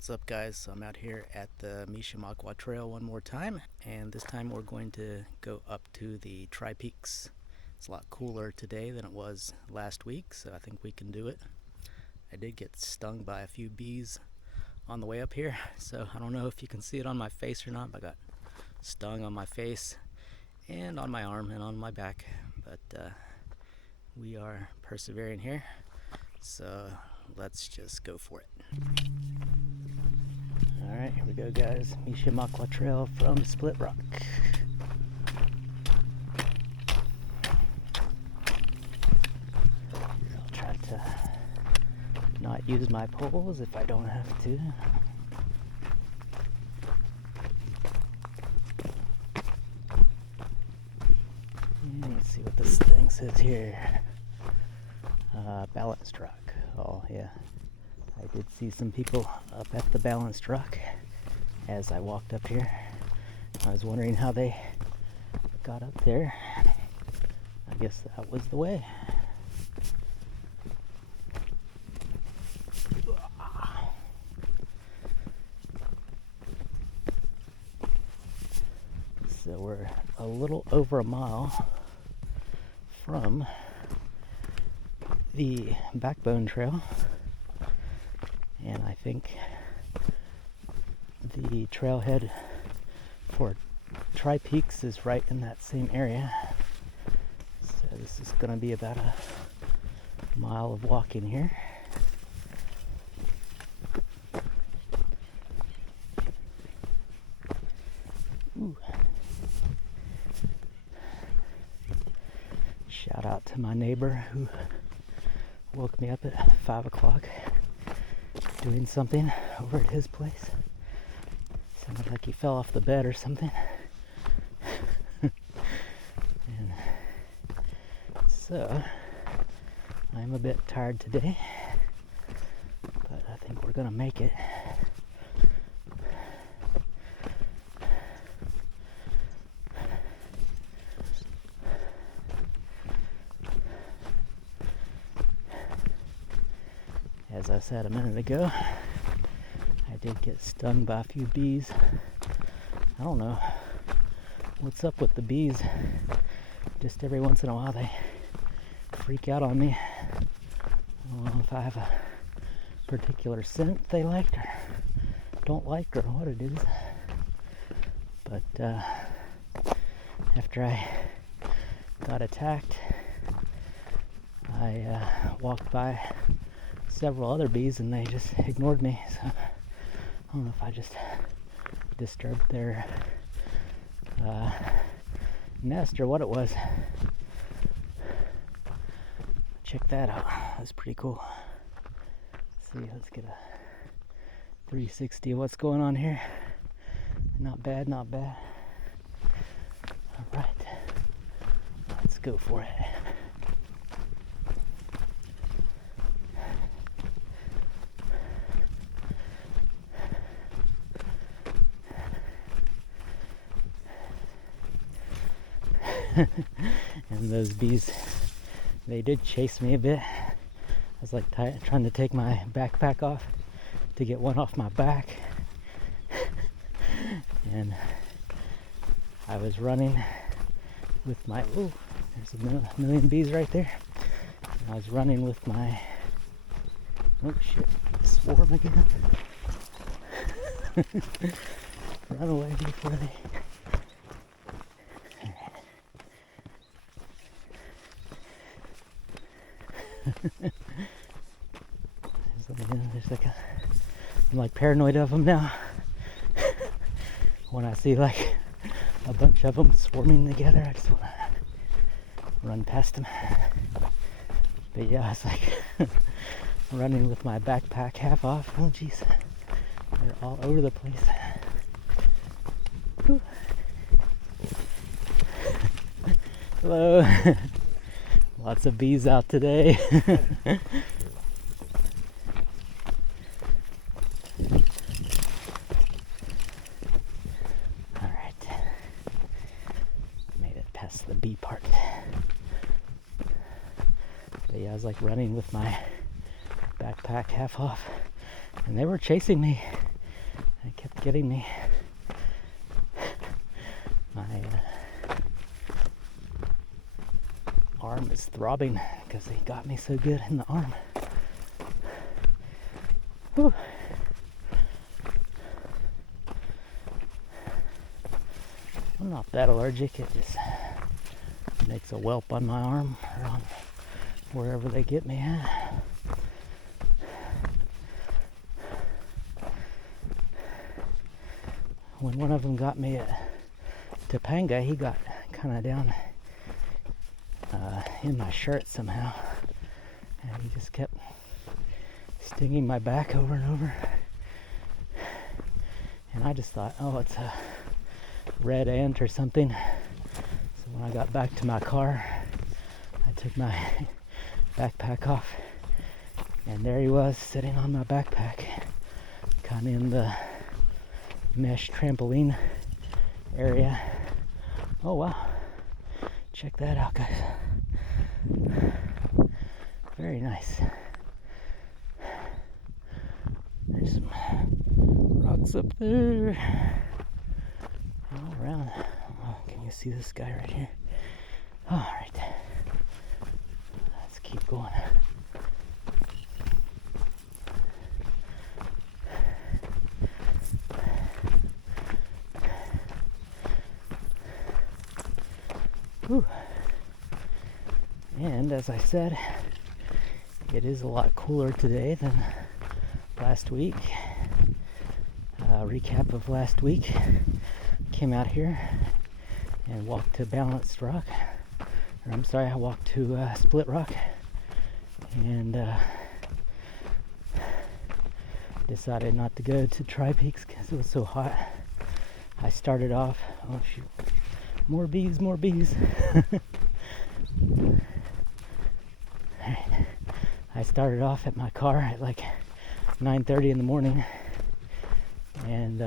What's up, guys? So I'm out here at the Mishimakwa Trail one more time, and this time we're going to go up to the Tri-Peaks. It's a lot cooler today than it was last week, so I think we can do it. I did get stung by a few bees on the way up here, so I don't know if you can see it on my face or not, but I got stung on my face and on my arm and on my back, but we are persevering here, so let's just go for it. Alright, here we go, guys. Mishimakwa Trail from Split Rock. I'll try to not use my poles if I don't have to. And let's see what this thing says here. Balanced rock. Oh, yeah. I did see some people up at the Balanced Rock as I walked up here. I was wondering how they got up there. I guess that was the way. So we're a little over a mile from the Backbone Trail. And I think the trailhead for Tri-Peaks is right in that same area. So this is going to be about a mile of walking here. Ooh. Shout out to my neighbor who woke me up at 5 o'clock. Doing something over at his place. Sounded like he fell off the bed or something. And so I'm a bit tired today, but I think we're gonna make it. As I said a minute ago, I did get stung by a few bees. I don't know what's up with the bees. Just every once in a while they freak out on me. I don't know if I have a particular scent they liked or don't like or what it is. But after I got attacked, I walked by several other bees and they just ignored me, so I don't know if I just disturbed their nest or what it was. Check that out. That's pretty cool. Let's see, let's get a 360 of what's going on here. Not bad, not bad. Alright, let's go for it. And those bees, they did chase me a bit. I was like trying to take my backpack off to get one off my back. And I was running with my, ooh, there's a million bees right there. And I was running with my, oh shit, swarm again. Run away before they, there's like I'm like paranoid of them now. When I see like a bunch of them swarming together, I just want to run past them. But yeah, it's like running with my backpack half off. Oh jeez, they're all over the place. Whew. Hello. Lots of bees out today. Alright. Made it past the bee part. But yeah, I was like running with my backpack half off. And they were chasing me. getting me. My arm is throbbing because he got me so good in the arm. Whew. I'm not that allergic, it just makes a whelp on my arm or on wherever they get me at. When one of them got me at Topanga, he got kind of down in my shirt somehow, and he just kept stinging my back over and over, and I just thought, oh, it's a red ant or something. So when I got back to my car, I took my backpack off, and there he was sitting on my backpack, kind of in the mesh trampoline area. Oh wow, check that out, guys. Very nice. There's some rocks up there all around. Oh, can you see this guy right here? Oh, right there. Let's keep going. Whew. And as I said, it is a lot cooler today than last week. Recap of last week. Came out here and walked to Balanced Rock. Or I'm sorry, I walked to Split Rock. And decided not to go to Tri Peaks because it was so hot. I started off, oh shoot, more bees, more bees. I started off at my car at like 9:30 in the morning, and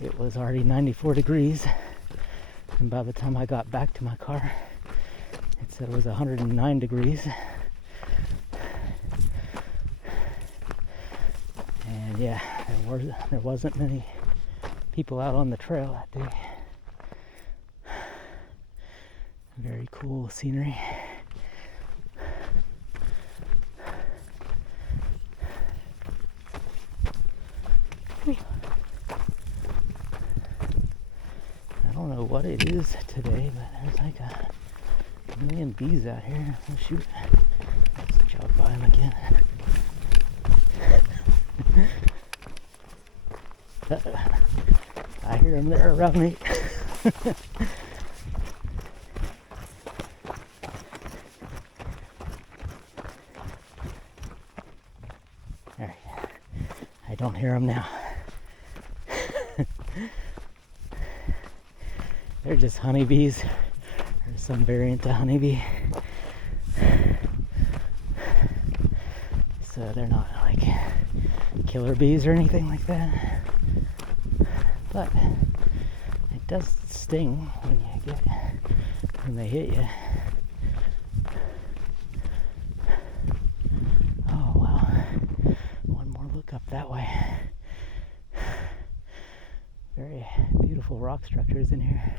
it was already 94 degrees, and by the time I got back to my car, it said it was 109 degrees. And yeah, there wasn't many people out on the trail that day. Very cool scenery. I don't know what it is today, but there's like a million bees out here. Oh shoot, let's jog by them again. I hear them there around me. Alright, I don't hear them now. They're just honeybees, or some variant of honeybee. So they're not like killer bees or anything like that. But it does sting when they hit you. Oh wow. One more look up that way. Very beautiful rock structures in here.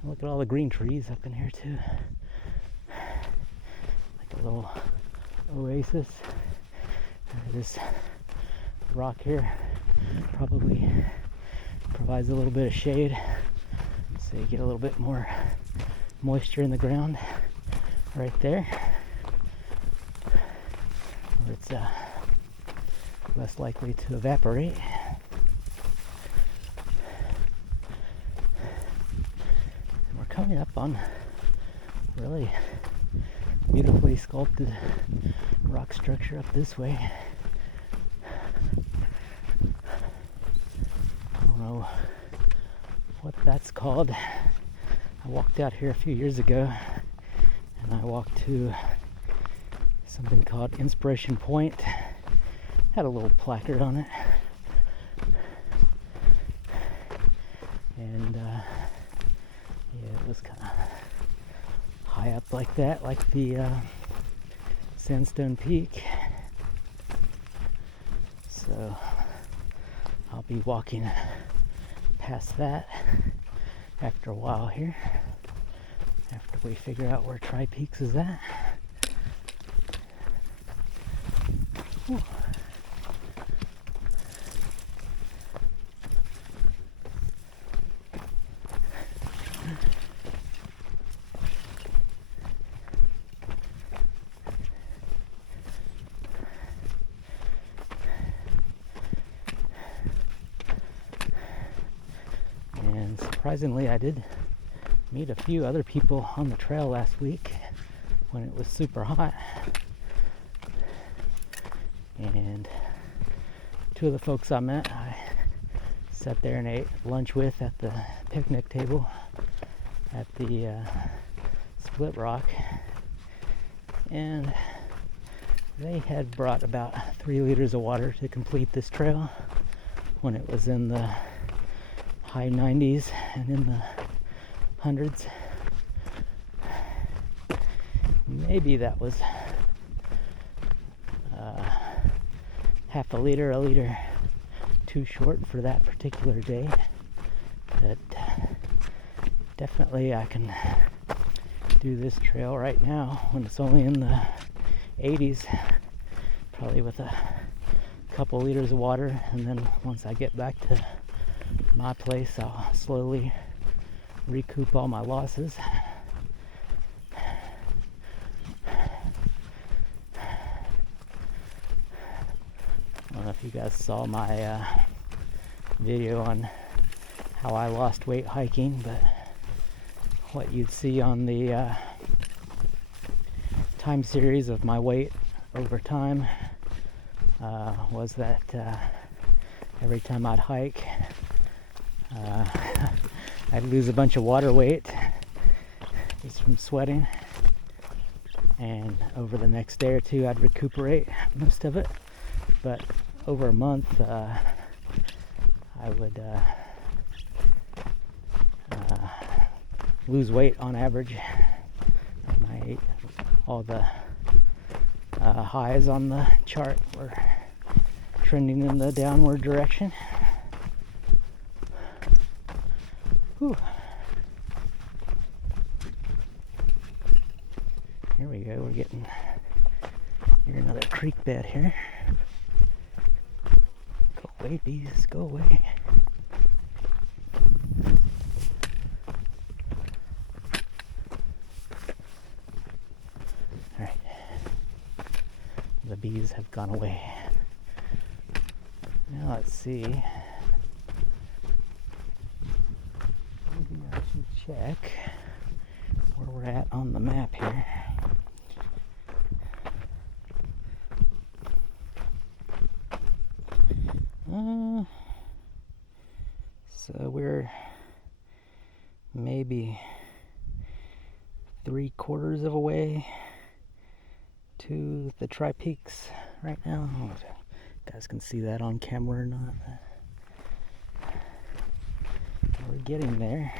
And look at all the green trees up in here too. Like a little oasis. This rock here probably provides a little bit of shade, so you get a little bit more moisture in the ground right there, where it's less likely to evaporate. And we're coming up on really beautifully sculpted rock structure up this way. I don't know what that's called. I walked out here a few years ago, and I walked to something called Inspiration Point. Had a little placard on it, and yeah, it was kind of high up like that, like the Sandstone Peak. So I'll be walking past that after a while here, after we figure out where Tri Peaks is at. Whew. And surprisingly, I did meet a few other people on the trail last week when it was super hot. And two of the folks I met, I sat there and ate lunch with at the picnic table at the Split Rock. And they had brought about 3 liters of water to complete this trail when it was in the high 90s and in the hundreds. Maybe that was half a liter too short for that particular day. But definitely I can do this trail right now when it's only in the 80s, probably with a couple liters of water, and then once I get back to my place I'll slowly recoup all my losses. I don't know if you guys saw my video on how I lost weight hiking, but what you'd see on the time series of my weight over time was that every time I'd hike, I'd lose a bunch of water weight just from sweating, and over the next day or two I'd recuperate most of it. But over a month I would lose weight on average. All the highs on the chart were trending in the downward direction. Whew. Here we go, we're getting near another creek bed here. Go away, bees, go away. Alright, the bees have gone away. Now let's see. Maybe I should check where we're at on the map here. So we're maybe 3/4 of a way to the Tri Peaks right now. I don't know if you guys can see that on camera or not. We're getting there.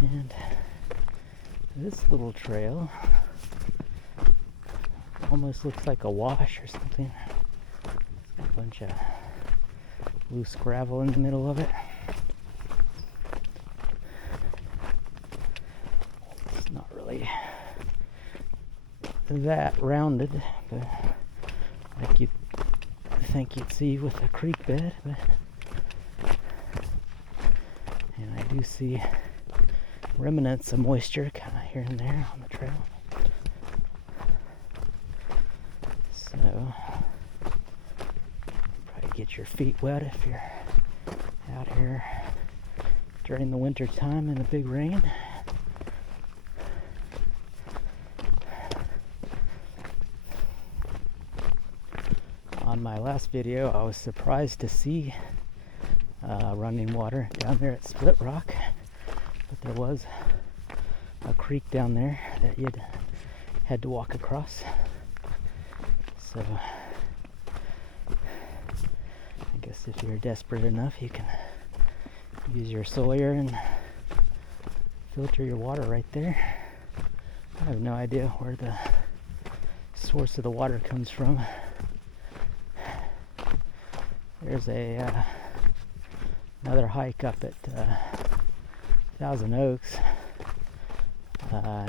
And this little trail almost looks like a wash or something. A bunch of loose gravel in the middle of it. It's not really that rounded, but like you'd think you'd see with a creek bed. And I do see remnants of moisture kind of here and there on the trail. So probably get your feet wet if you're out here during the winter time in the big rain. on my last video, I was surprised to see running water down there at Split Rock, but there was a creek down there that you'd had to walk across. So I guess if you're desperate enough, you can use your Sawyer and filter your water right there. I have no idea where the source of the water comes from. There's another hike up at Thousand Oaks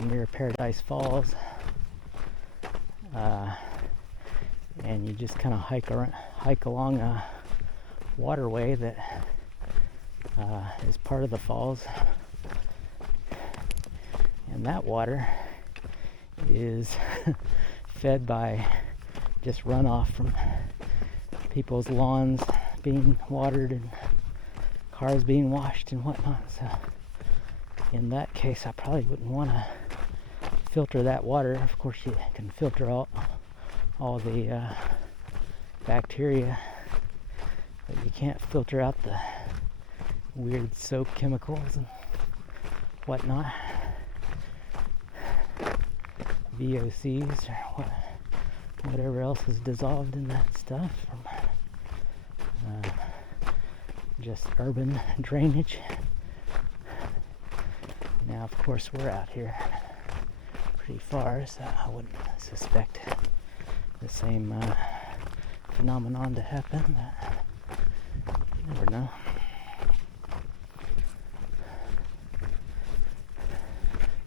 near Paradise Falls, and you just kind of hike along a waterway that is part of the falls, and that water is fed by just runoff from people's lawns being watered and cars being washed and whatnot. So in that case, I probably wouldn't want to filter that water. Of course, you can filter out all the bacteria, but you can't filter out the weird soap chemicals and whatnot, VOCs or whatever else is dissolved in that stuff from just urban drainage. Now, of course, we're out here pretty far, so I wouldn't suspect the same phenomenon to happen, but you never know.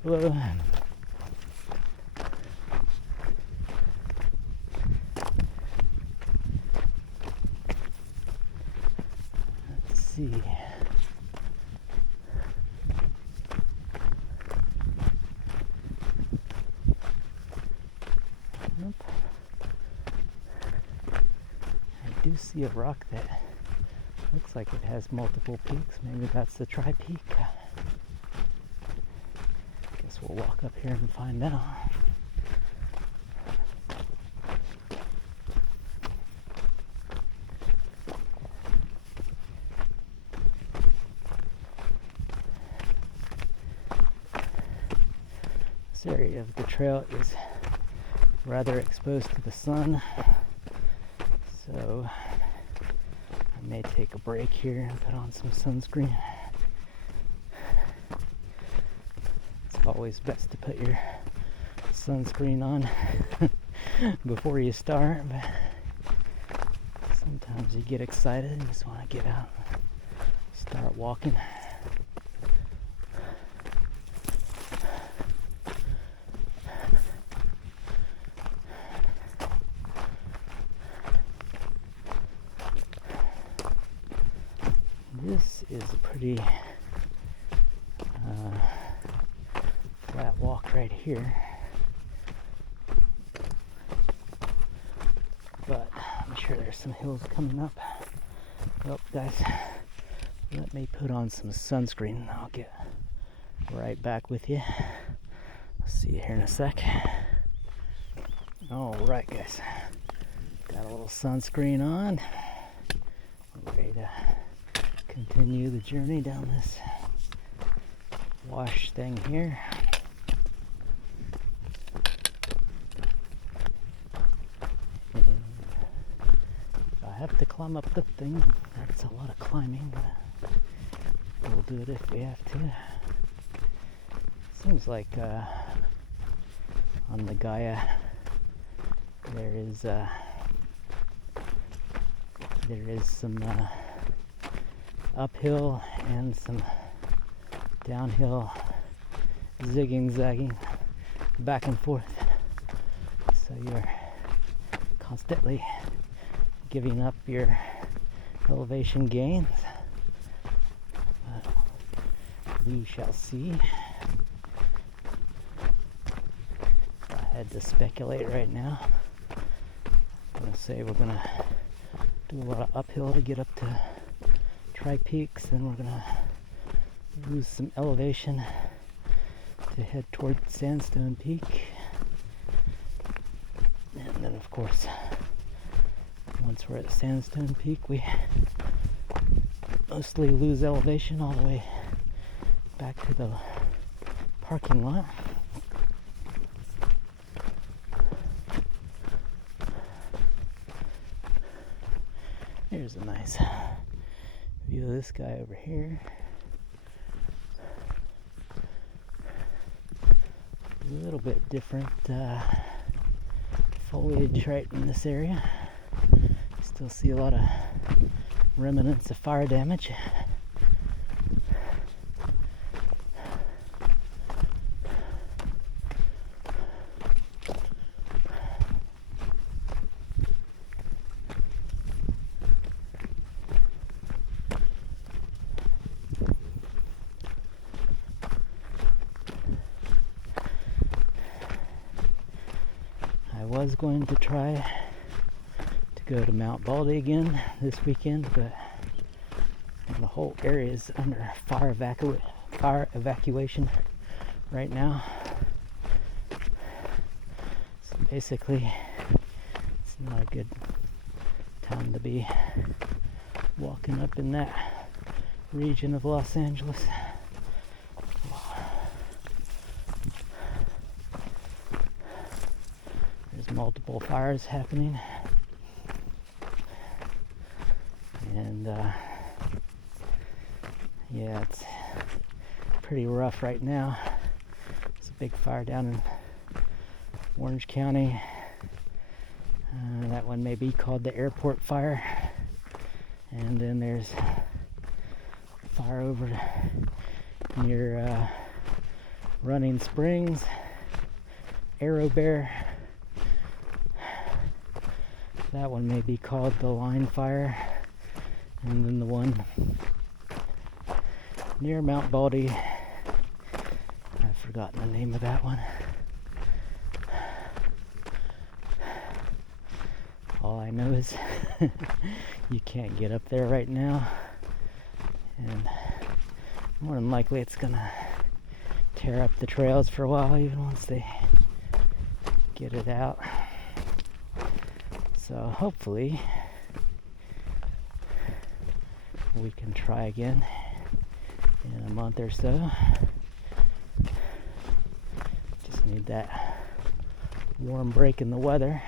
Whoa. Let's see. Nope. I do see a rock that looks like it has multiple peaks. Maybe that's the Tri-Peak. Guess we'll walk up here and find out. This area of the trail is rather exposed to the sun, so I may take a break here and put on some sunscreen. It's always best to put your sunscreen on before you start, but sometimes you get excited and just want to get out and start walking. This is a pretty flat walk right here, but I'm sure there's some hills coming up. Well, guys, let me put on some sunscreen and I'll get right back with you. I'll see you here in a sec. Alright, guys, got a little sunscreen on. I'm ready to continue the journey down this wash thing here. And if I have to climb up the thing, that's a lot of climbing, but we'll do it if we have to. Seems like on the Gaia there is some uphill and some downhill zigging, zagging back and forth, so you're constantly giving up your elevation gains, but we shall see. If I had to speculate right now, I'm going to say we're going to do a lot of uphill to get up to Tri-Peaks, then we're gonna lose some elevation to head toward Sandstone Peak, and then of course Once we're at Sandstone Peak, we mostly lose elevation all the way back to the parking lot. Here's a nice view of this guy over here. A little bit different foliage right in this area. Still see a lot of remnants of fire damage. I was going to try to go to Mount Baldy again this weekend, but the whole area is under fire evacuation right now. So basically, it's not a good time to be walking up in that region of Los Angeles. There's multiple fires happening, and yeah, it's pretty rough right now. There's a big fire down in Orange County. That one may be called the airport fire. And then there's fire over near Running Springs, Arrow Bear. That one may be called the Line Fire. And then the one near Mount Baldy, I've forgotten the name of that one. All I know is you can't get up there right now, and more than likely it's gonna tear up the trails for a while, even once they get it out. So hopefully we can try again in a month or so. Just need that warm break in the weather.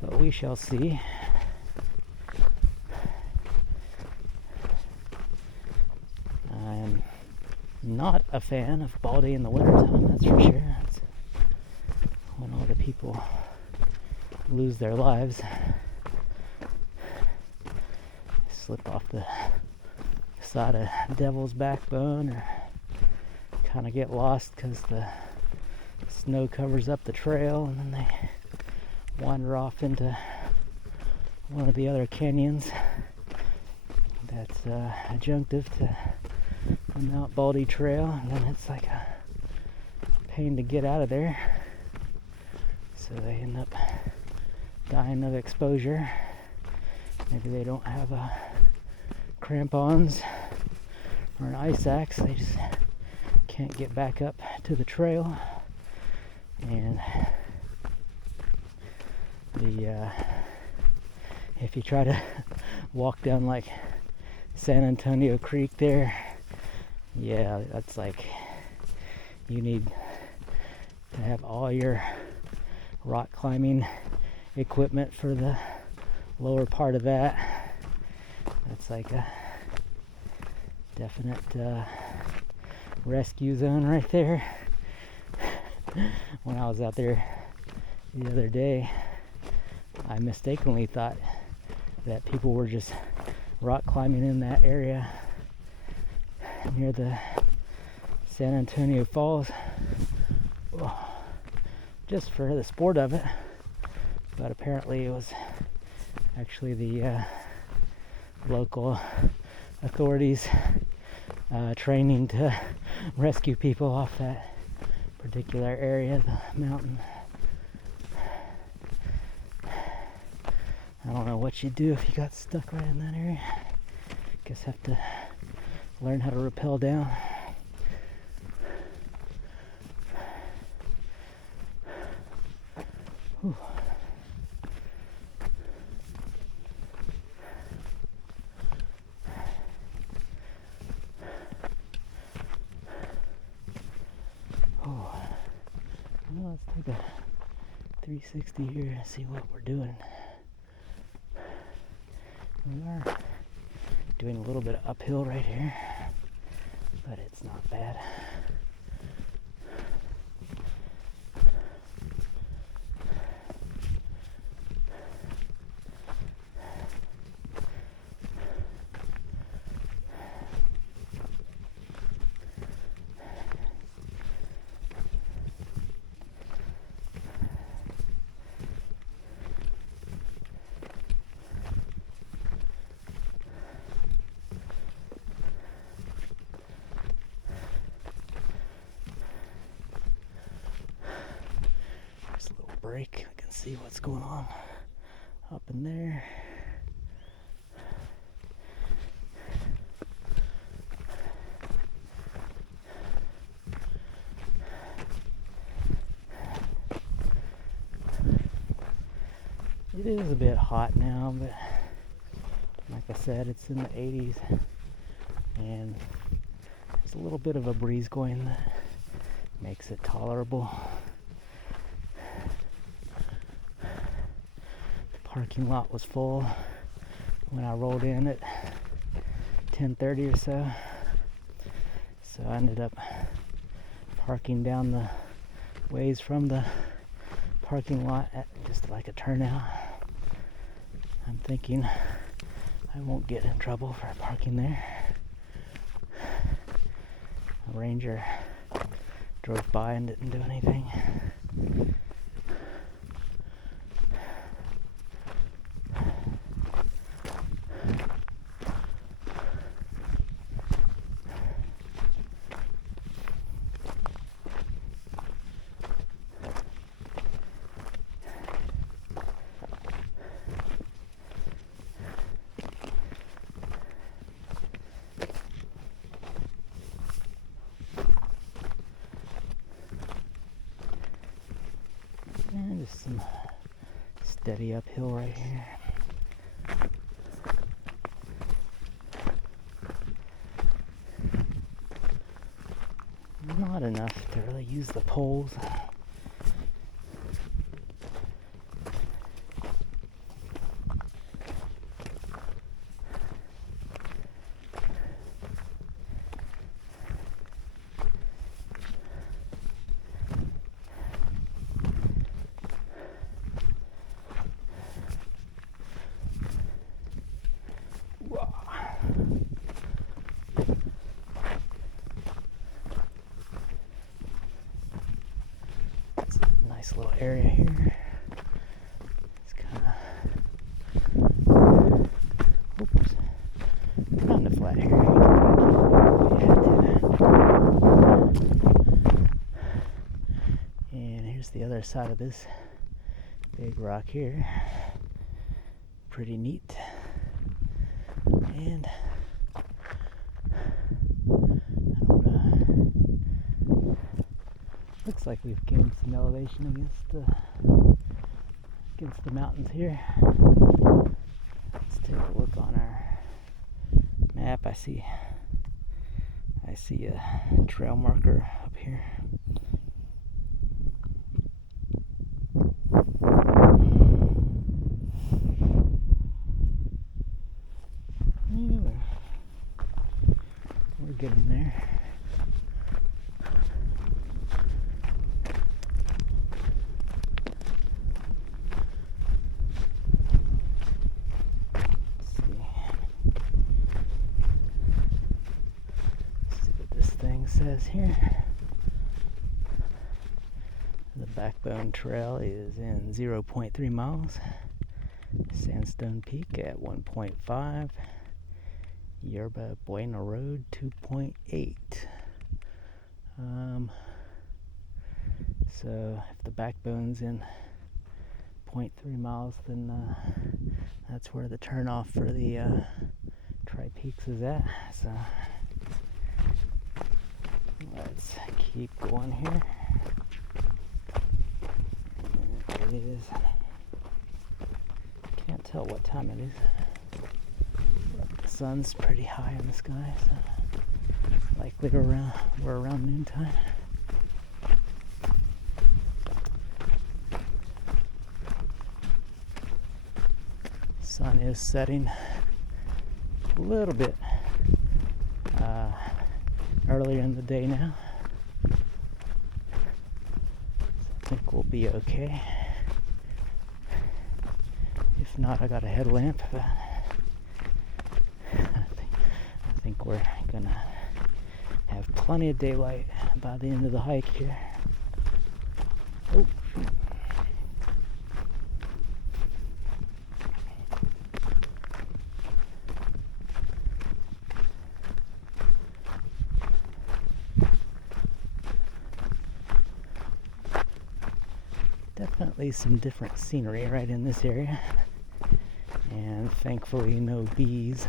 But we shall see. I'm not a fan of Baldy in the wintertime, that's for sure. That's when all the people lose their lives, slip off the side of Devil's Backbone, or kind of get lost because the snow covers up the trail, and then they wander off into one of the other canyons that's adjunctive to the Mount Baldy Trail, and then it's like a pain to get out of there, so they end up dying of exposure. Maybe they don't have crampons or an ice axe, they just can't get back up to the trail. And if you try to walk down like San Antonio Creek there, yeah, that's like, you need to have all your rock climbing equipment for the lower part of that. That's like a definite rescue zone right there. When I was out there the other day, I mistakenly thought that people were just rock climbing in that area near the San Antonio Falls, just for the sport of it. But apparently it was actually the local authorities training to rescue people off that particular area of the mountain. I don't know what you'd do if you got stuck right in that area. Guess have to learn how to rappel down. Whew. Oh, well, let's take a 360 here and see what we're doing. We are doing a little bit of uphill right here, but it's not bad. Break. I can see what's going on up in there. It is a bit hot now, but like I said, it's in the 80s and there's a little bit of a breeze going that makes it tolerable. Parking lot was full when I rolled in at 10:30 or so. So I ended up parking down the ways from the parking lot at just like a turnout. I'm thinking I won't get in trouble for parking there. A ranger drove by and didn't do anything. And just some steady uphill right here. Not enough to really use the poles. Nice little area here. It's kind of, oops, kind of flat here. And here's the other side of this big rock here. Pretty neat. And looks like we've gained some elevation against the mountains here. Let's take a look on our map. I see a trail marker up here. Yeah, we're getting there. Says here the Backbone Trail is in 0.3 miles, Sandstone Peak at 1.5, Yerba Buena Road 2.8. So if the Backbone's in 0.3 miles, then that's where the turnoff for the Tri-Peaks is at. So let's keep going here. is, can't tell what time it is. The sun's pretty high in the sky, so likely we're around noontime. Sun is setting a little bit earlier in the day now. So I think we'll be okay. If not, I got a headlamp, but I think we're gonna have plenty of daylight by the end of the hike here. Oh, shoot. Definitely some different scenery right in this area, and thankfully no bees.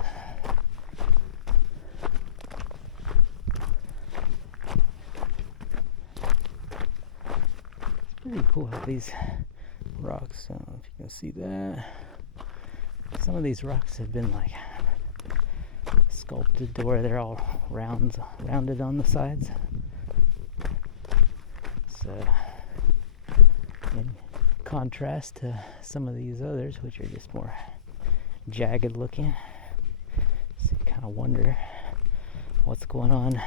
It's pretty cool how these rocks, I don't know if you can see that, some of these rocks have been like sculpted to where they're all rounded on the sides. So in contrast to some of these others, which are just more jagged looking, so you kind of wonder what's going on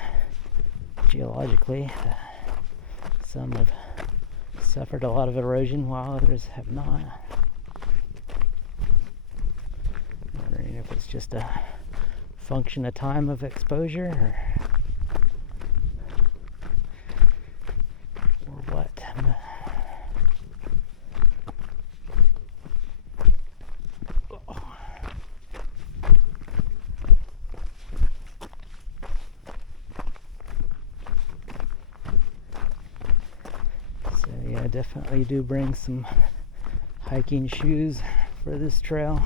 geologically. Some have suffered a lot of erosion while others have not. Wondering if it's just a function of time of exposure or what. I definitely do bring some hiking shoes for this trail.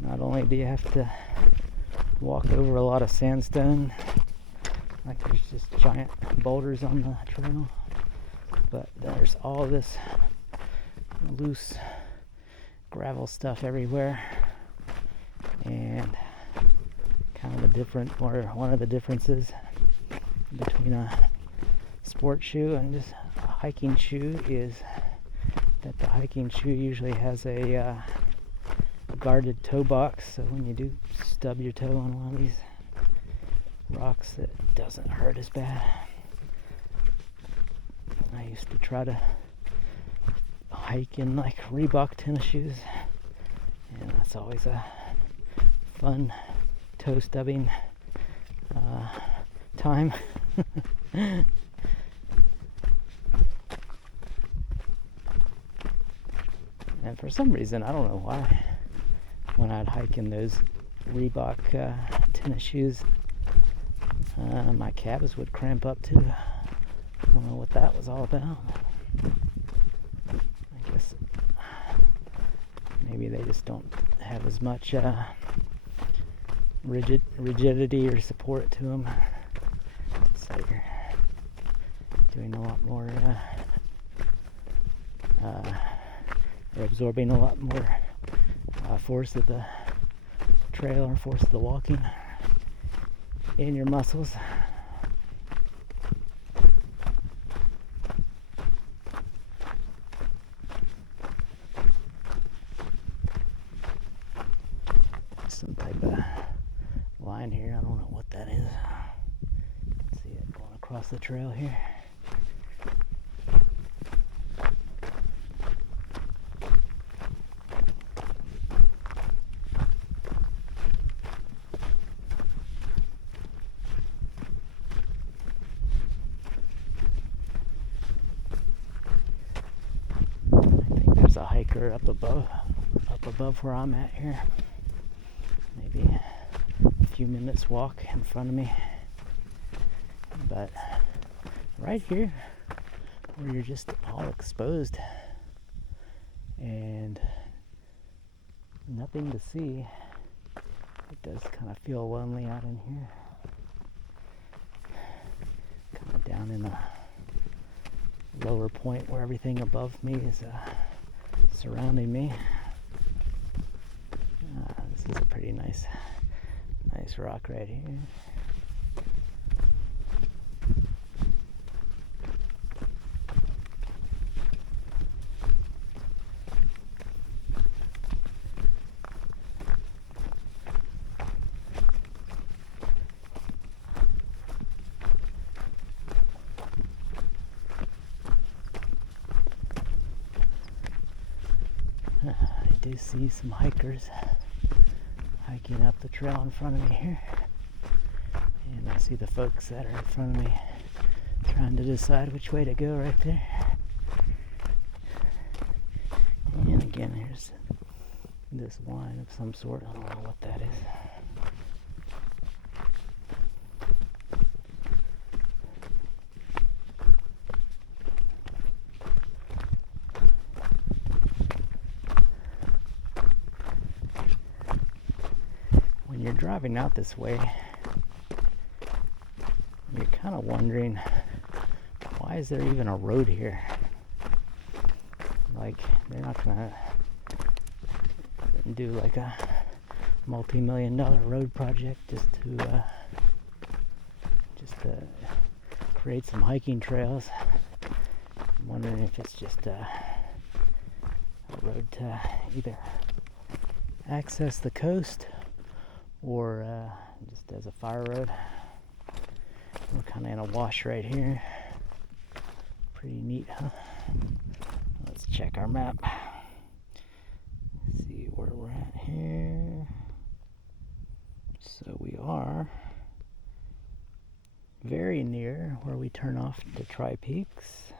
Not only do you have to walk over a lot of sandstone, like there's just giant boulders on the trail, but there's all this loose gravel stuff everywhere, and kind of one of the differences between a sport shoe and just a hiking shoe is that the hiking shoe usually has a guarded toe box, so when you do stub your toe on one of these rocks, it doesn't hurt as bad. I used to try to hike in like Reebok tennis shoes, and that's always a fun toe stubbing time. And for some reason, I don't know why, when I'd hike in those Reebok tennis shoes, my calves would cramp up too. I don't know what that was all about. I guess maybe they just don't have as much rigidity or support to them. So you're doing a lot more, you're absorbing a lot more force of the trail or force of the walking in your muscles. Some type of line here, I don't know what that is. You can see it going across the trail here. A hiker up above where I'm at here, maybe a few minutes walk in front of me, but right here where you're just all exposed and nothing to see, it does kind of feel lonely out in here, kind of down in a lower point where everything above me is surrounding me. This is a pretty nice rock right here. I do see some hikers hiking up the trail in front of me here, and I see the folks that are in front of me trying to decide which way to go right there. And again, here's this line of some sort. I don't know what that is. When you're driving out this way, you're kind of wondering, why is there even a road here? Like, they're not gonna do like a multi-million-dollar road project just to create some hiking trails. I'm wondering if it's just a road to either access the coast or just as a fire road. We're kind of in a wash right here. Pretty neat, huh? Let's check our map. See where we're at here. So we are very near where we turn off to Tri Peaks,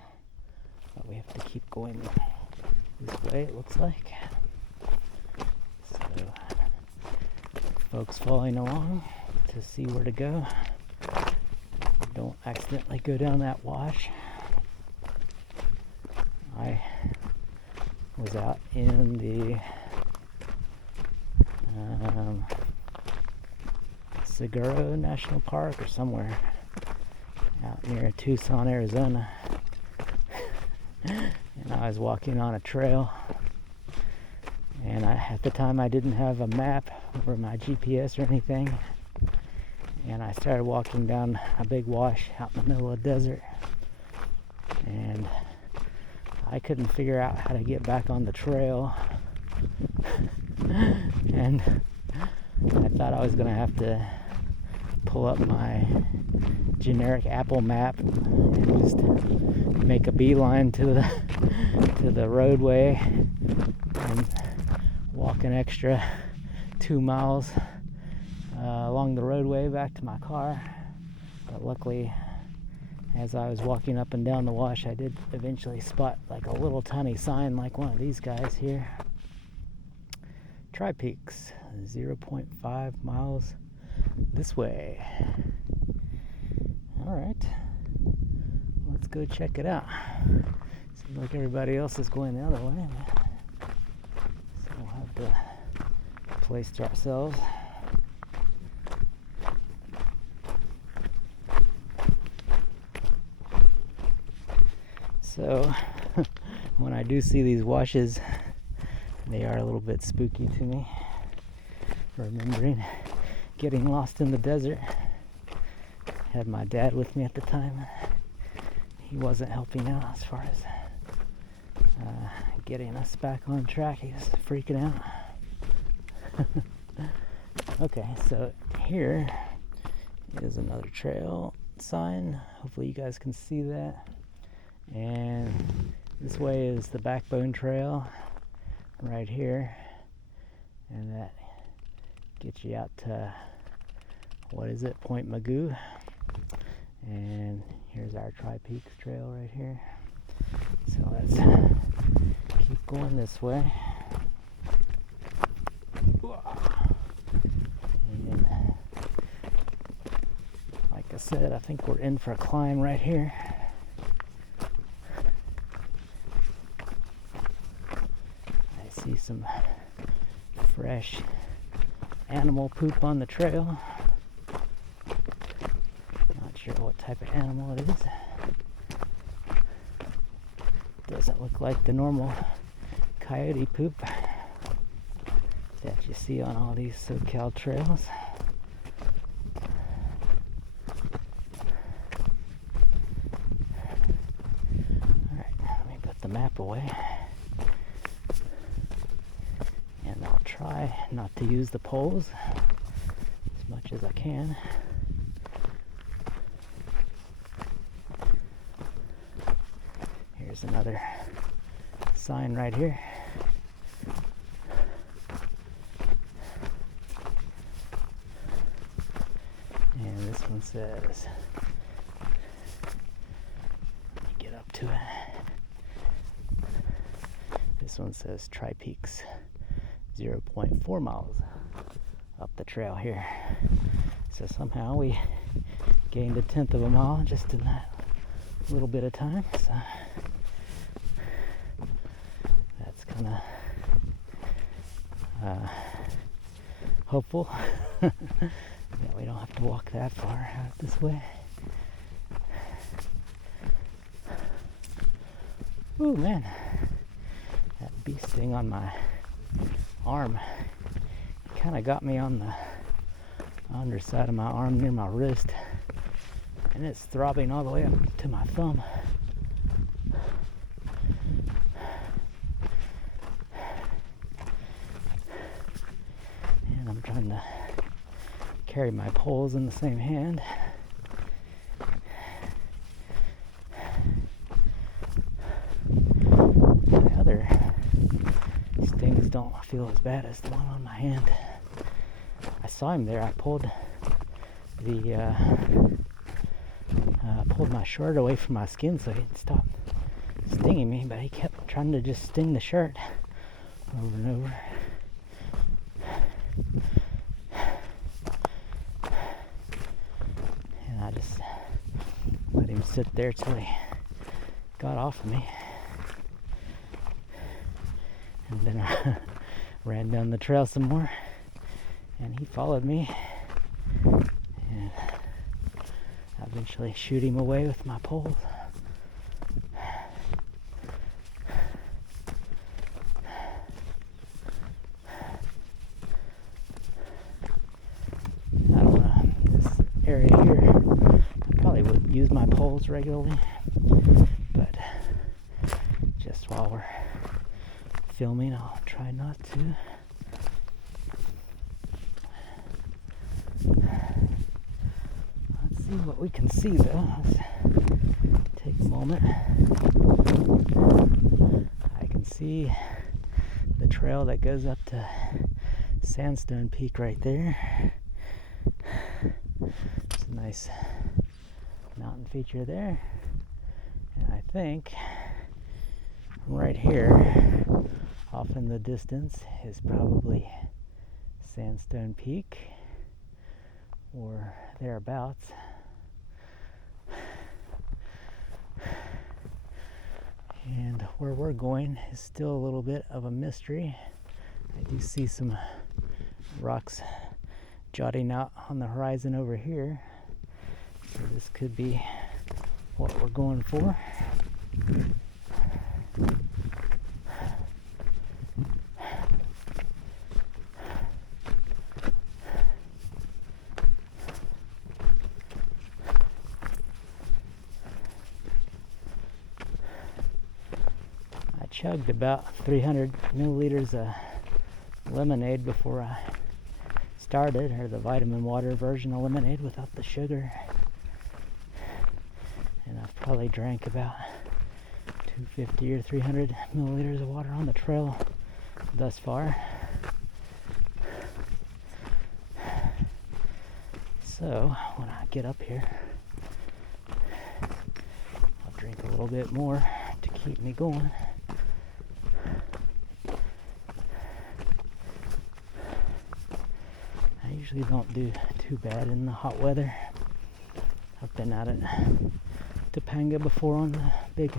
but we have to keep going this way, it looks like. So folks following along to see where to go, don't accidentally go down that wash. I was out in the Seguro National Park or somewhere out near Tucson, Arizona, and I was walking on a trail, and at the time I didn't have a map or my GPS or anything, and I started walking down a big wash out in the middle of the desert, and I couldn't figure out how to get back on the trail, and I thought I was going to have to pull up my generic Apple map and just make a beeline to the roadway and walk an extra 2 miles along the roadway back to my car. But luckily, as I was walking up and down the wash, I did eventually spot like a little tiny sign like one of these guys here. Tri Peaks, 0.5 miles this way. Alright, let's go check it out. Seems like everybody else is going the other way. So we'll have to place to ourselves. So when I do see these washes, they are a little bit spooky to me. Remembering getting lost in the desert. Had my dad with me at the time. He wasn't helping out as far as getting us back on track. He was freaking out. Okay, so here is another trail sign. Hopefully you guys can see that. And this way is the Backbone Trail right here, and that gets you out to, what is it, Point Magoo. And here's our Tri Peaks Trail right here. So let's keep going this way. And like I said, I think we're in for a climb right here. I see some fresh animal poop on the trail. Not sure what type of animal it is. Doesn't look like the normal coyote poop that you see on all these SoCal trails. Alright, let me put the map away. And I'll try not to use the poles as much as I can. Here's another sign right here. And this one says, let me get up to it. This one says Tri-Peaks, 0.4 miles up the trail here. So somehow we gained 1/10 of a mile just in that little bit of time. So that's kind of hopeful that we don't have to walk that far out this way. Ooh, man, that bee sting on my arm kind of got me on the underside of my arm near my wrist, and it's throbbing all the way up to my thumb. And I'm trying to carry my poles in the same hand. My other stings don't feel as bad as the one on my hand. I saw him there. I pulled my shirt away from my skin so he'd stop stinging me, but he kept trying to just sting the shirt over and over. And I just let him sit there till he got off of me. And then I ran down the trail some more, and he followed me, and I eventually shoot him away with my poles. I don't know, this area here, I probably would use my poles regularly, but just while we're filming, I'll try not to. Let's see what we can see though. Let's take a moment. I can see the trail that goes up to Sandstone Peak right there. It's a nice mountain feature there. And I think right here, off in the distance, is probably Sandstone Peak or thereabouts. And where we're going is still a little bit of a mystery. I do see some rocks jutting out on the horizon over here. So this could be what we're going for. Chugged about 300 milliliters of lemonade before I started, or the vitamin water version of lemonade without the sugar. And I've probably drank about 250 or 300 milliliters of water on the trail thus far. So when I get up here, I'll drink a little bit more to keep me going. I usually don't do too bad in the hot weather. I've been out at Topanga before on the big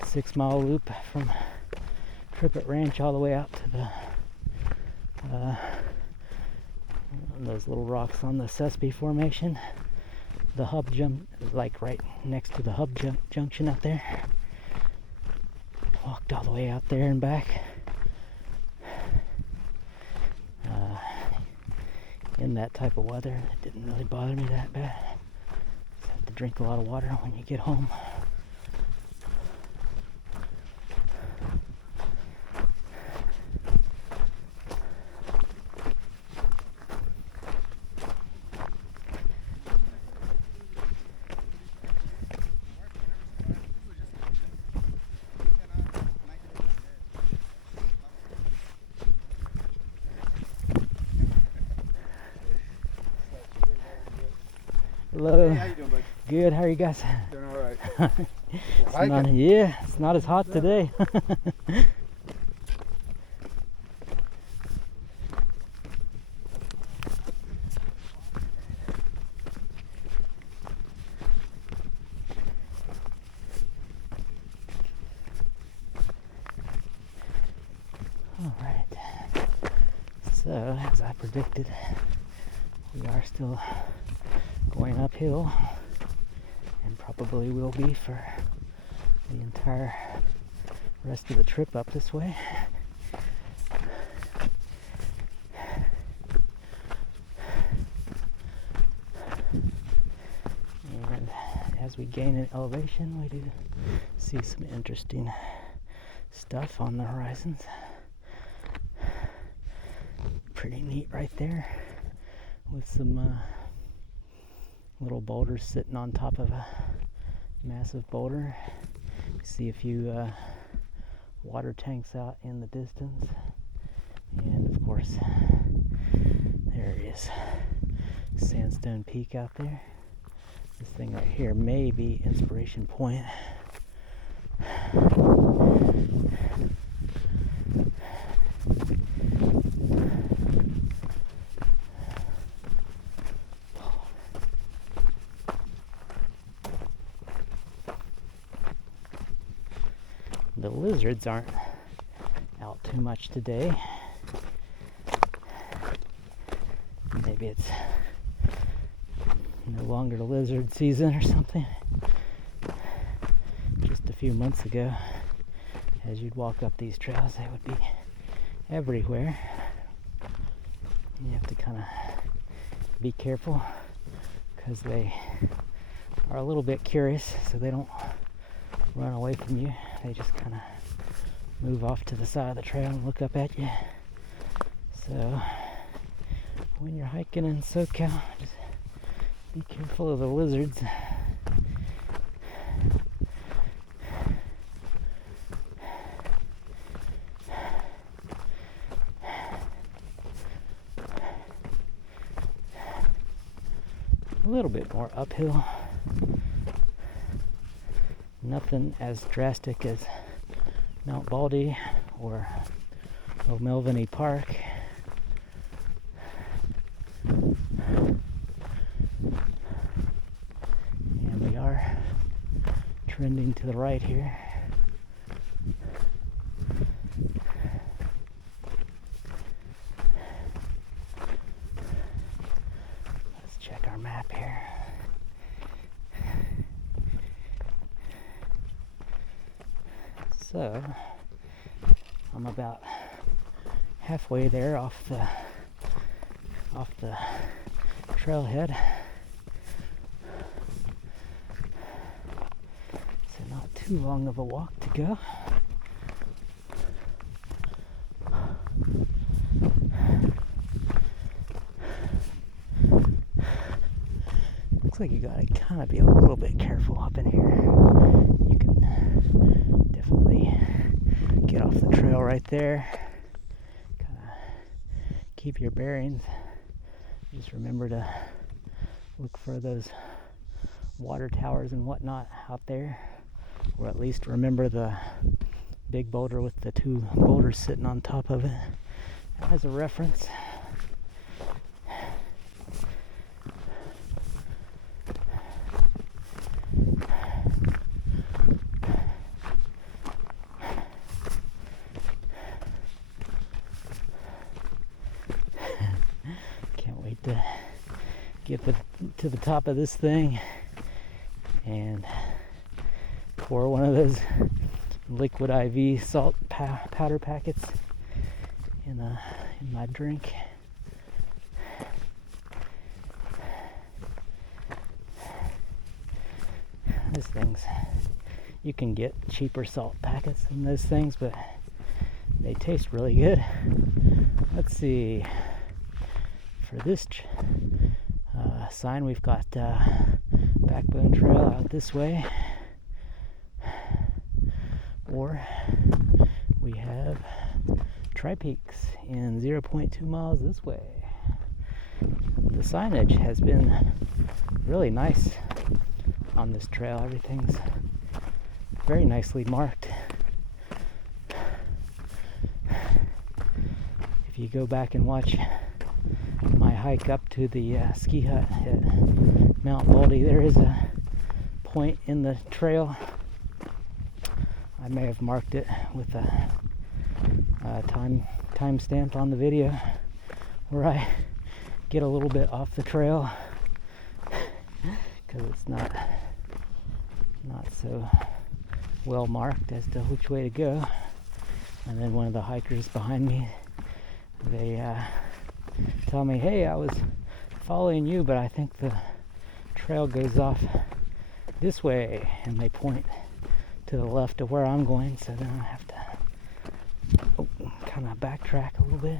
6-mile loop from Trippet Ranch all the way out to the those little rocks on the Sespe Formation. The hub jump, like right next to the hub junction up there. walked all the way out there and back. In that type of weather, it didn't really bother me that bad. Just have to drink a lot of water when you get home. Hello. Hey, how you doing, bud? Good. How are you guys? Doing all right. It's not as hot today. All right. So, as I predicted, we are still going uphill, and probably will be for the entire rest of the trip up this way. And as we gain in elevation, we do see some interesting stuff on the horizons. Pretty neat right there, with some little boulders sitting on top of a massive boulder. You see a few water tanks out in the distance, and of course there is Sandstone Peak out there. This thing right here may be Inspiration Point. The lizards aren't out too much today. Maybe it's no longer lizard season or something. Just a few months ago, as you'd walk up these trails, they would be everywhere. You have to kind of be careful because they are a little bit curious, so they don't run away from you. They just kind of move off to the side of the trail and look up at you. So when you're hiking in SoCal, just be careful of the lizards. A little bit more uphill. Nothing as drastic as Mount Baldy or O'Melveny Park. And we are trending to the right here. Let's check our map here. So I'm about halfway there off the trailhead. So not too long of a walk to go. Looks like you gotta kind of be a little bit careful up in here. You can definitely get off the trail right there. Kind of keep your bearings. Just remember to look for those water towers and whatnot out there, or at least remember the big boulder with the two boulders sitting on top of it as a reference. To get to the top of this thing and pour one of those liquid IV salt powder packets in my drink. Those things, you can get cheaper salt packets than those things, but they taste really good. Let's see, for this sign we've got Backbone Trail out this way, or we have Tri Peaks in 0.2 miles this way. The signage has been really nice on this trail. Everything's very nicely marked. If you go back and watch my hike up to the ski hut at Mount Baldy, there is a point in the trail. I may have marked it with a time stamp on the video where I get a little bit off the trail because it's not so well marked as to which way to go. And then one of the hikers behind me, they tell me, hey, I was following you, but I think the trail goes off this way, and they point to the left of where I'm going, so then I have to kind of backtrack a little bit.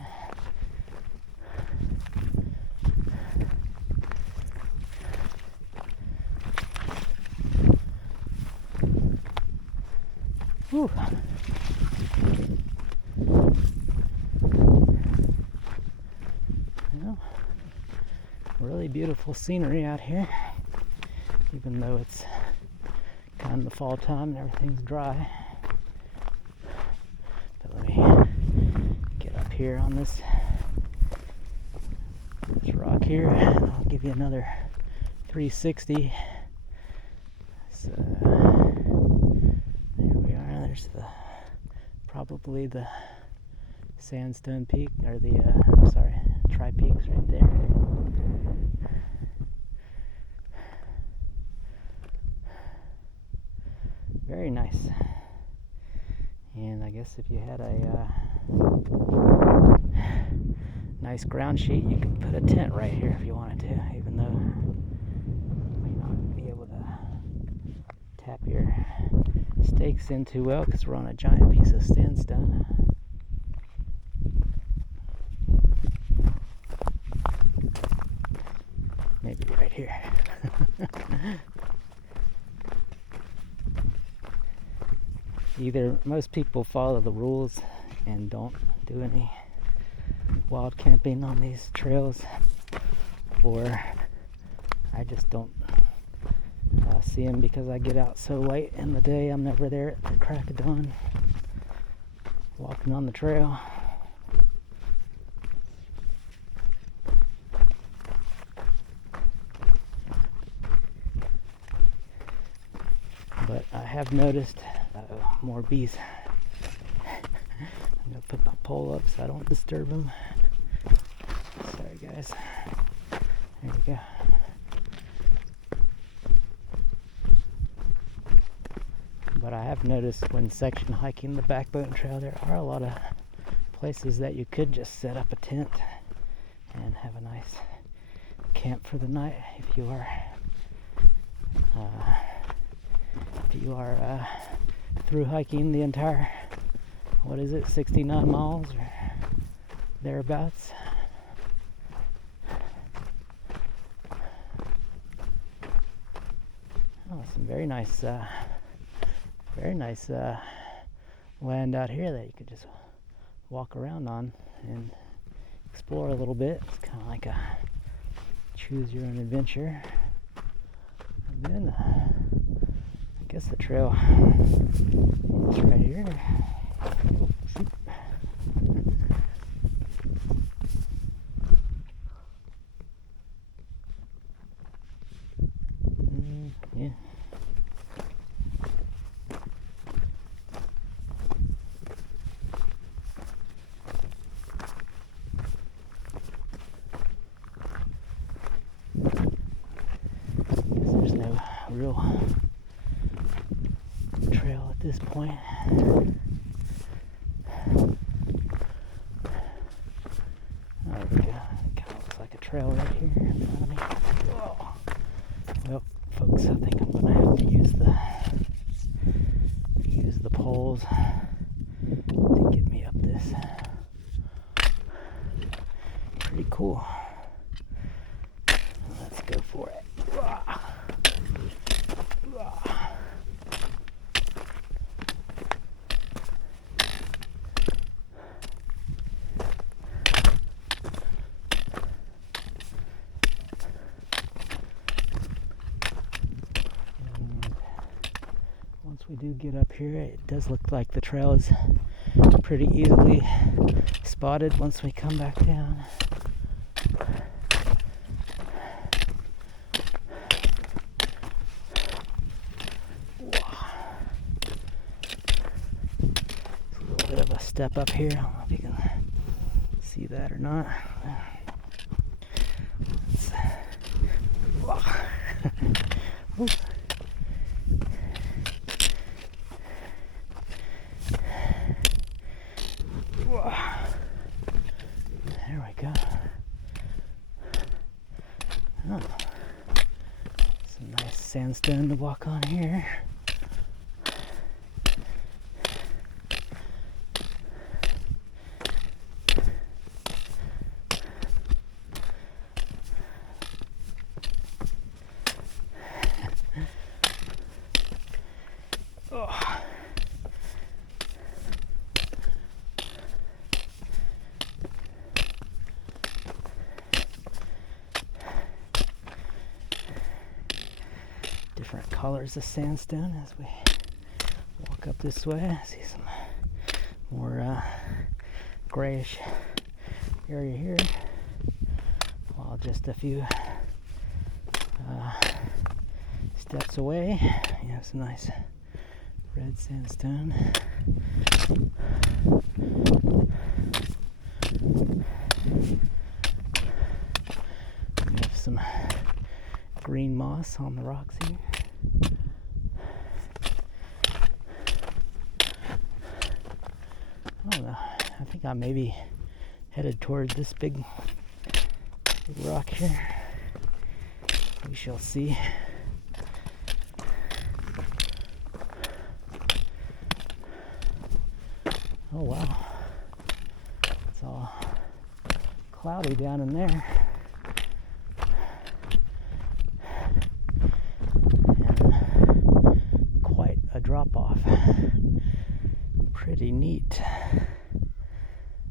Whew. Well, really beautiful scenery out here, even though it's kind of the fall time and everything's dry. But let me get up here on this rock here. I'll give you another 360. So there we are. There's probably the Sandstone Peak, or the Tri Peaks right there. Very nice. And I guess if you had a nice ground sheet, you could put a tent right here if you wanted to, even though you may not be able to tap your stakes in too well because we're on a giant piece of sandstone. Maybe right here. Either most people follow the rules and don't do any wild camping on these trails, or I just don't see them because I get out so late in the day. I'm never there at the crack of dawn walking on the trail. But I have noticed more bees. I'm gonna put my pole up so I don't disturb them. Sorry guys. There we go. But I have noticed when section hiking the Backbone Trail, there are a lot of places that you could just set up a tent and have a nice camp for the night if you are through hiking the entire, 69 miles or thereabouts. Oh, some very nice land out here that you could just walk around on and explore a little bit. It's kind of like a choose your own adventure. And then I guess the trail is right here. Yeah. Guess there's no real trail at this point. point. Oh, there we go. Kind of looks like a trail right here in front of me. Whoa. Well, folks, I think I'm gonna have to use the poles to get me up this. Pretty cool. Let's go for it. Once we do get up here, it does look like the trail is pretty easily spotted once we come back down. It's a little bit of a step up here. I don't know if you can see that or not. There we go. Oh, some nice sandstone to walk on here. Oh. Different colors of sandstone as we walk up this way. I see some more grayish area here, while just a few steps away, you have some nice red sandstone. We have some green moss on the rocks here. I don't know. I think I may be headed toward this big rock here. We shall see. Oh wow. It's all cloudy down in there. Drop off. Pretty neat.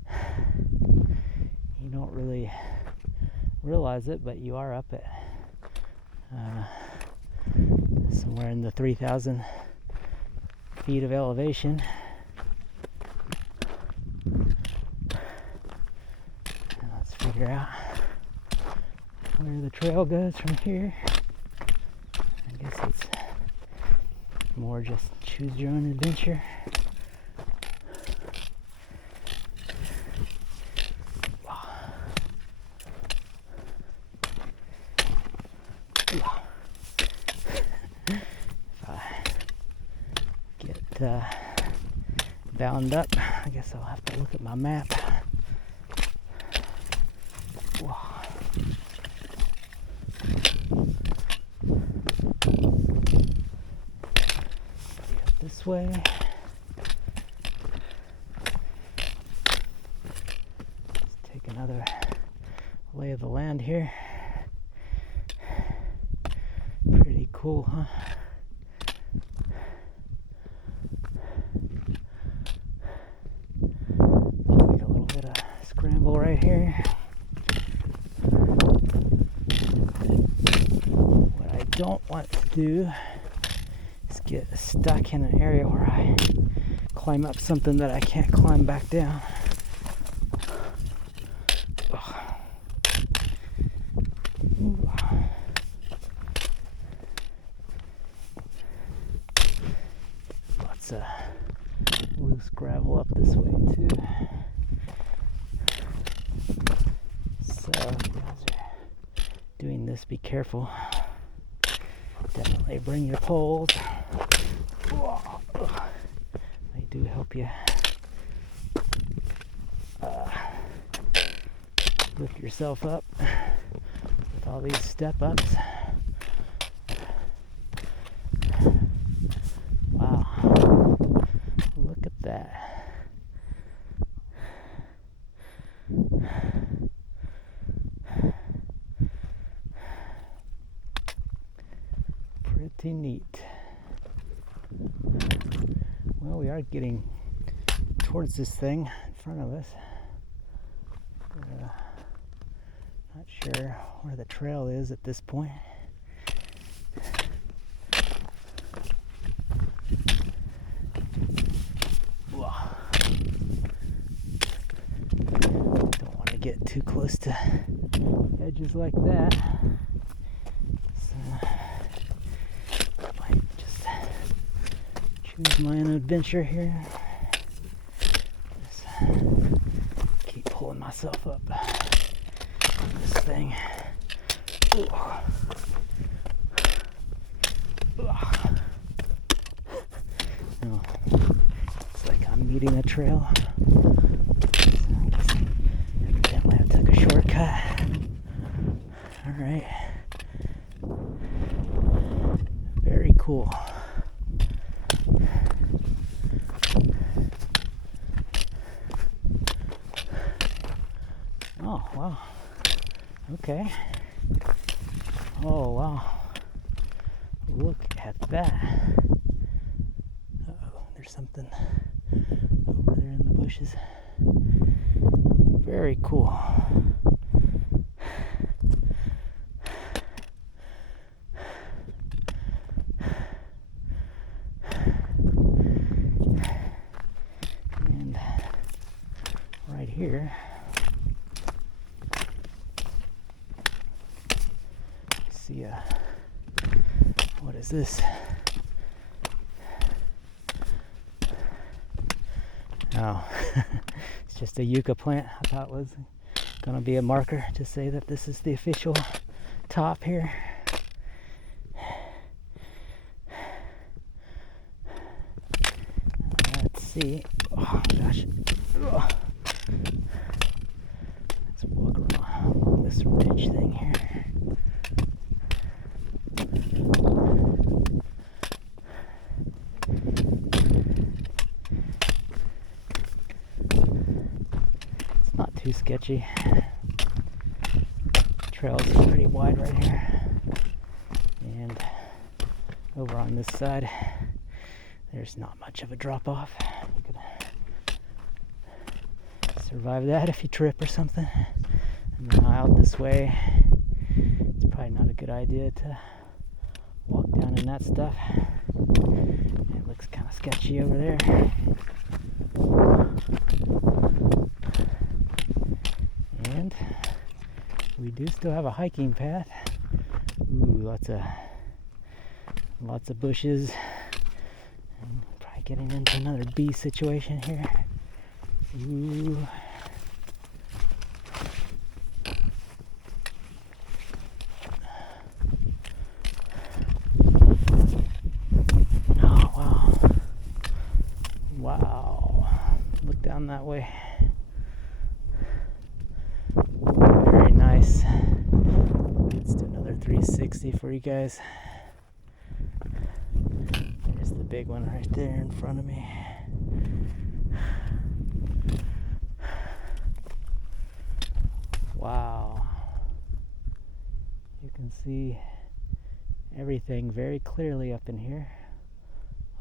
You don't really realize it, but you are up at somewhere in the 3,000 feet of elevation. Now let's figure out where the trail goes from here. I guess it's more just choose your own adventure. If I get bound up, I guess I'll have to look at my map. This way. Let's take another lay of the land here. Pretty cool, huh? Take a little bit of scramble right here. What I don't want to do get stuck in an area where I climb up something that I can't climb back down. Lots of loose gravel up this way too. So if you guys are doing this, be careful. Definitely bring your poles. do help you lift yourself up with all these step-ups. Wow, look at that. Pretty neat. Well, we are getting towards this thing in front of us. Not sure where the trail is at this point. Don't want to get too close to edges like that. So I might just choose my own adventure here. Just keep pulling myself up this thing. No, it's like I'm meeting a trail. Evidently I took a shortcut. Alright. Very cool. Oh, wow. Okay. Oh, wow. Look at that. Uh-oh, there's something over there in the bushes. Very cool. And right here, see what is this? Oh, it's just a yucca plant. I thought it was gonna be a marker to say that this is the official top here. Let's see. Oh gosh. Ugh. Let's walk around this ridge thing here. Too sketchy. Trail is pretty wide right here, and over on this side there's not much of a drop off. You could survive that if you trip or something. And then out this way, it's probably not a good idea to walk down in that stuff. It looks kind of sketchy over there. And we do still have a hiking path. Ooh, lots of bushes. And probably getting into another bee situation here. Ooh. Oh, wow. Wow. Look down that way. Very nice. Let's do another 360 for you guys. There's the big one right there in front of me. Wow. You can see everything very clearly up in here.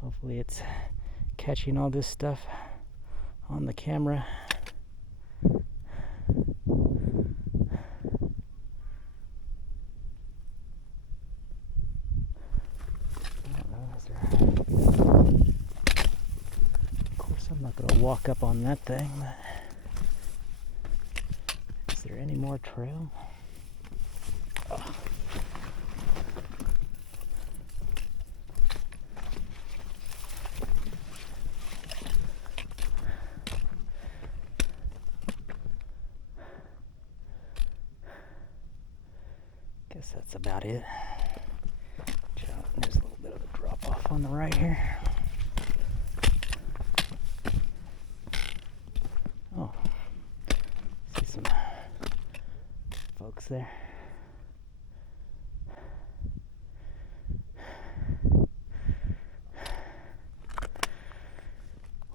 Hopefully it's catching all this stuff on the camera. Of course, I'm not going to walk up on that thing, but is there any more trail? Oh. Guess that's about it. There's a little bit of a drop off on the right here. rocks there.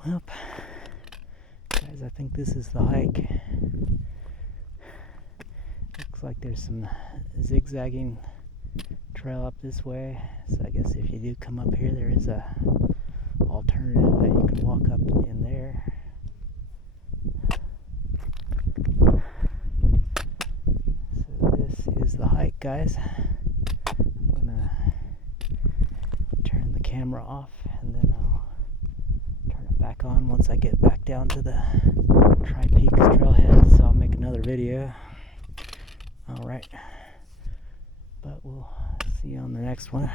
Well, guys, I think this is the hike. Looks like there's some zigzagging trail up this way, so I guess if you do come up here, there is a alternative that you can walk up in there. So this is the hike, guys. I'm gonna turn the camera off and then I'll turn it back on once I get back down to the Tri-Peaks trailhead, so I'll make another video. Alright, but we'll see you on the next one.